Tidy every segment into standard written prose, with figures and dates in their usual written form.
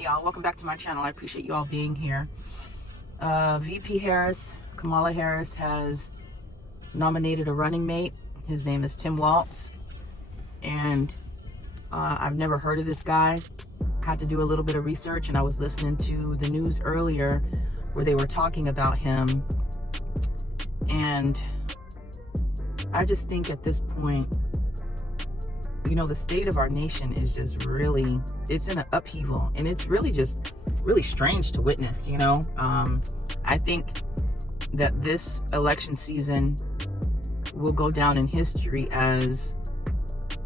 Hey y'all, welcome back to my channel. I appreciate you all being here. VP Harris, Kamala Harris, has nominated a running mate. His name is Tim Walz, and I've never heard of this guy. Had to do a little bit of research, and I was listening to the news earlier where they were talking about him, and I just think at this point, you know, the state of our nation is just really, it's in an upheaval, and it's really just really strange to witness, you know. I think that this election season will go down in history as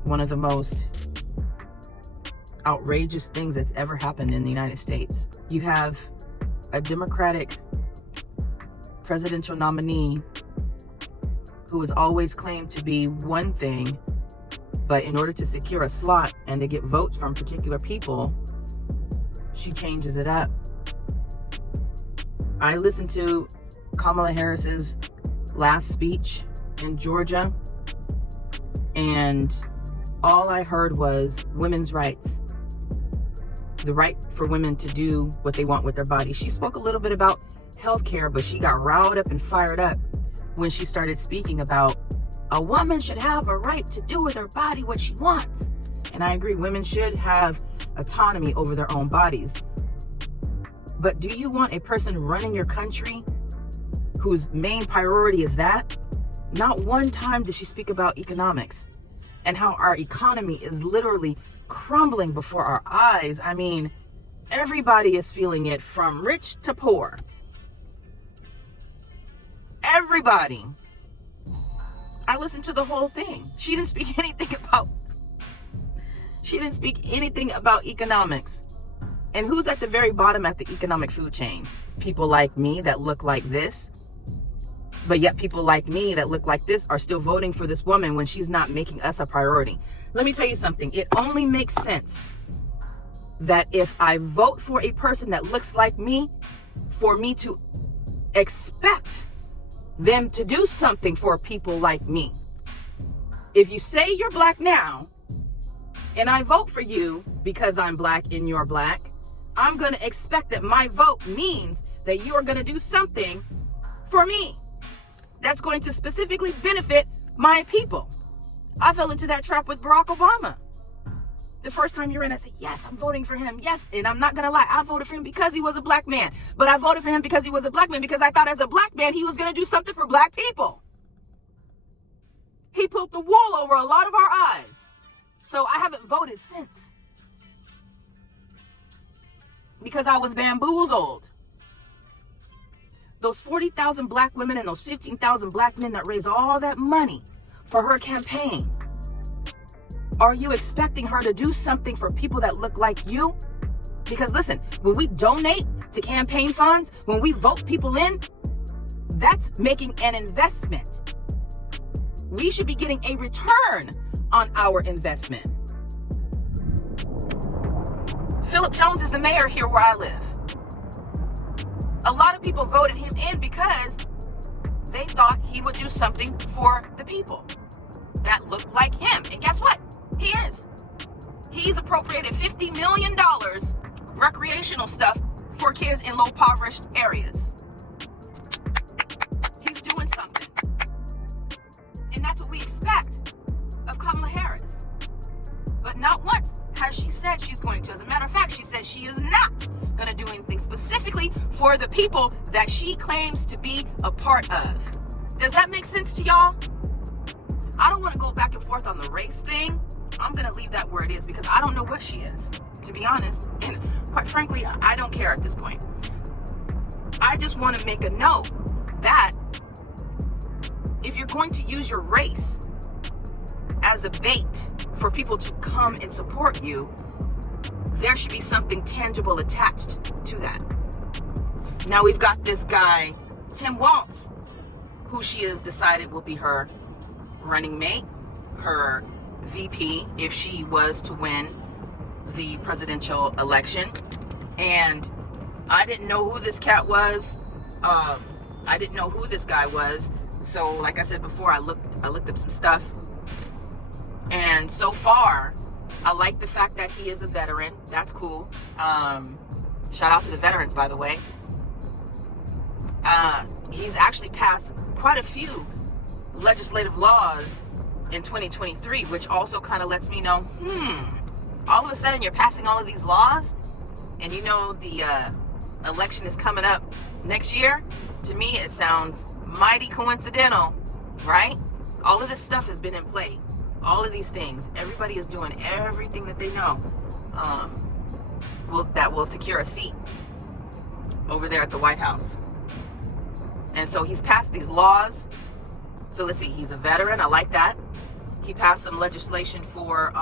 one of the most outrageous things that's ever happened in the United States. You have a Democratic presidential nominee who has always claimed to be one thing, but in order to secure a slot and to get votes from particular people, she changes it up. I listened to Kamala Harris's last speech in Georgia, and all I heard was women's rights. The right for women to do what they want with their body. She spoke a little bit about healthcare, but she got riled up and fired up when she started speaking about a woman should have a right to do with her body what she wants. And I agree, women should have autonomy over their own bodies. But do you want a person running your country whose main priority is that? Not one time did she speak about economics and how our economy is literally crumbling before our eyes. I mean, everybody is feeling it, from rich to poor. Everybody. I listened to the whole thing. She didn't speak anything about economics. And who's at the very bottom at the economic food chain? People like me that look like this. But yet people like me that look like this are still voting for this woman when she's not making us a priority. Let me tell you something. It only makes sense that if I vote for a person that looks like me, for me to expect them to do something for people like me. If you say you're black now, and I vote for you because I'm black and you're black, I'm going to expect that my vote means that you are going to do something for me that's going to specifically benefit my people. I fell into that trap with Barack Obama. The first time you ran, I said, yes, I'm voting for him. Yes, and I'm not going to lie. I voted for him because he was a black man. But I voted for him because he was a black man because I thought as a black man, he was going to do something for black people. He pulled the wool over a lot of our eyes. So I haven't voted since. Because I was bamboozled. Those 40,000 black women and those 15,000 black men that raised all that money for her campaign. Are you expecting her to do something for people that look like you? Because listen, when we donate to campaign funds, when we vote people in, that's making an investment. We should be getting a return on our investment. Philip Jones is the mayor here where I live. A lot of people voted him in because they thought he would do something for the people that looked like him. And guess what? He is. He's appropriated $50 million recreational stuff for kids in low impoverished areas. He's doing something. And that's what we expect of Kamala Harris. But not once has she said she's going to. As a matter of fact, she said she is not going to do anything specifically for the people that she claims to be a part of. Does that make sense to y'all? I don't want to go back and forth on the race thing. I'm going to leave that where it is because I don't know what she is, to be honest. And quite frankly, I don't care at this point. I just want to make a note that if you're going to use your race as a bait for people to come and support you, there should be something tangible attached to that. Now we've got this guy, Tim Walz, who she has decided will be her running mate, her VP, if she was to win the presidential election. And I didn't know who this cat was. I didn't know who this guy was. So like I said before, I looked up some stuff. And so far, I like the fact that he is a veteran. That's cool. Shout out to the veterans, by the way. He's actually passed quite a few legislative laws in 2023, which also kind of lets me know, all of a sudden you're passing all of these laws, and you know the election is coming up next year. To me, it sounds mighty coincidental, right? All of this stuff has been in play. All of these things, everybody is doing everything that they know that will secure a seat over there at the White House. And so he's passed these laws. So let's see, he's a veteran. I like that. He passed some legislation for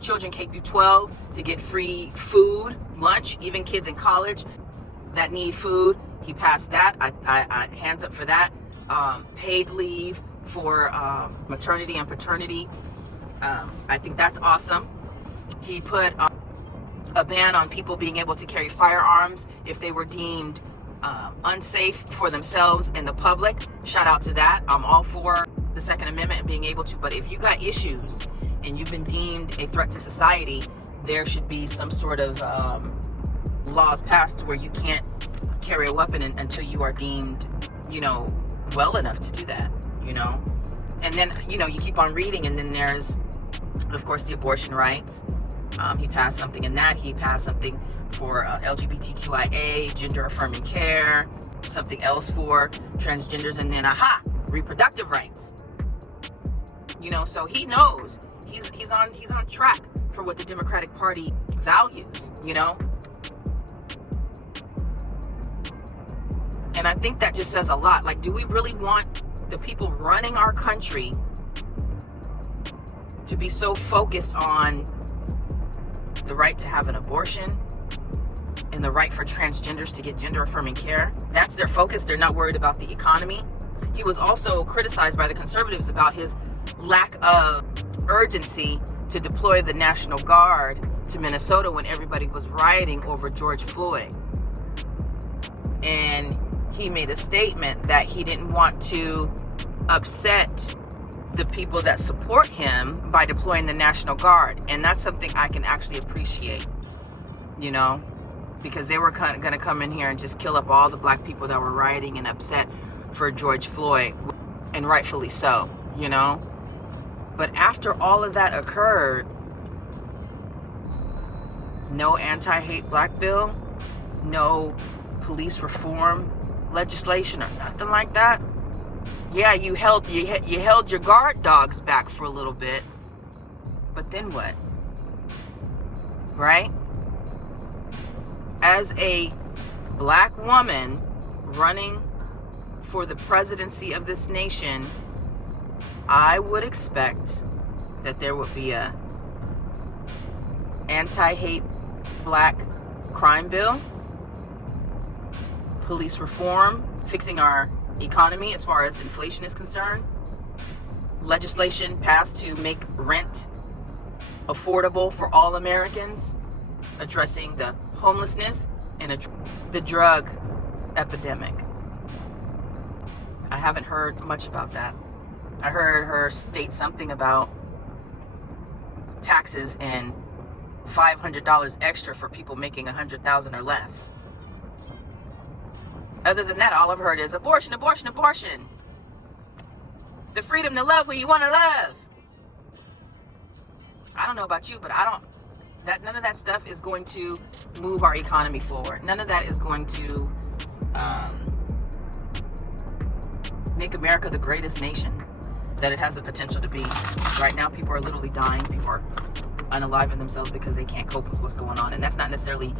children K through 12 to get free food, lunch, even kids in college that need food. He passed that. I hands up for that. Paid leave for maternity and paternity. I think that's awesome. He put a ban on people being able to carry firearms if they were deemed unsafe for themselves and the public. Shout out to that. I'm all for the Second Amendment and being able to, but if you got issues and you've been deemed a threat to society, there should be some sort of laws passed where you can't carry a weapon until you are deemed, well enough to do that, And then, you keep on reading, and then there's, of course, the abortion rights. He passed something in that. He passed something for LGBTQIA, gender-affirming care, something else for transgenders, and then, reproductive rights. So he knows he's on track for what the Democratic Party values, And I think that just says a lot. Like, do we really want the people running our country to be so focused on the right to have an abortion and the right for transgenders to get gender-affirming care? That's their focus. They're not worried about the economy. He was also criticized by the conservatives about his lack of urgency to deploy the National Guard to Minnesota when everybody was rioting over George Floyd. And he made a statement that he didn't want to upset the people that support him by deploying the National Guard. And that's something I can actually appreciate, because they were going to come in here and just kill up all the black people that were rioting and upset for George Floyd, and rightfully so, But after all of that occurred, no anti-hate black bill, no police reform legislation or nothing like that. Yeah, you held your guard dogs back for a little bit, but then what? Right? As a black woman running for the presidency of this nation, I would expect that there would be a anti-hate black crime bill, police reform, fixing our economy as far as inflation is concerned, legislation passed to make rent affordable for all Americans, addressing the homelessness and the drug epidemic. I haven't heard much about that. I heard her state something about taxes and $500 extra for people making $100,000 or less. Other than that, all I've heard is abortion, abortion, abortion. The freedom to love who you want to love. I don't know about you, but none of that stuff is going to move our economy forward. None of that is going to make America the greatest nation that it has the potential to be. Right now, people are literally dying. People are unaliving themselves because they can't cope with what's going on. And that's not necessarily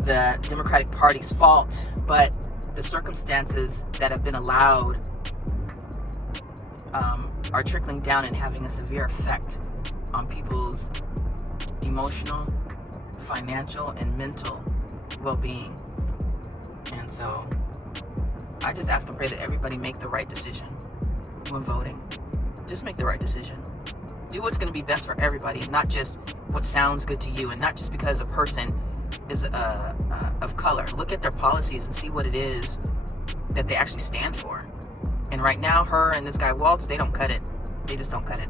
the Democratic Party's fault, but the circumstances that have been allowed are trickling down and having a severe effect on people's emotional, financial, and mental well-being. And so I just ask and pray that everybody make the right decision when voting. Just make the right decision. Do what's going to be best for everybody, not just what sounds good to you, and not just because a person is of color. Look at their policies and see what it is that they actually stand for. And right now, her and this guy Walz, they don't cut it. They just don't cut it.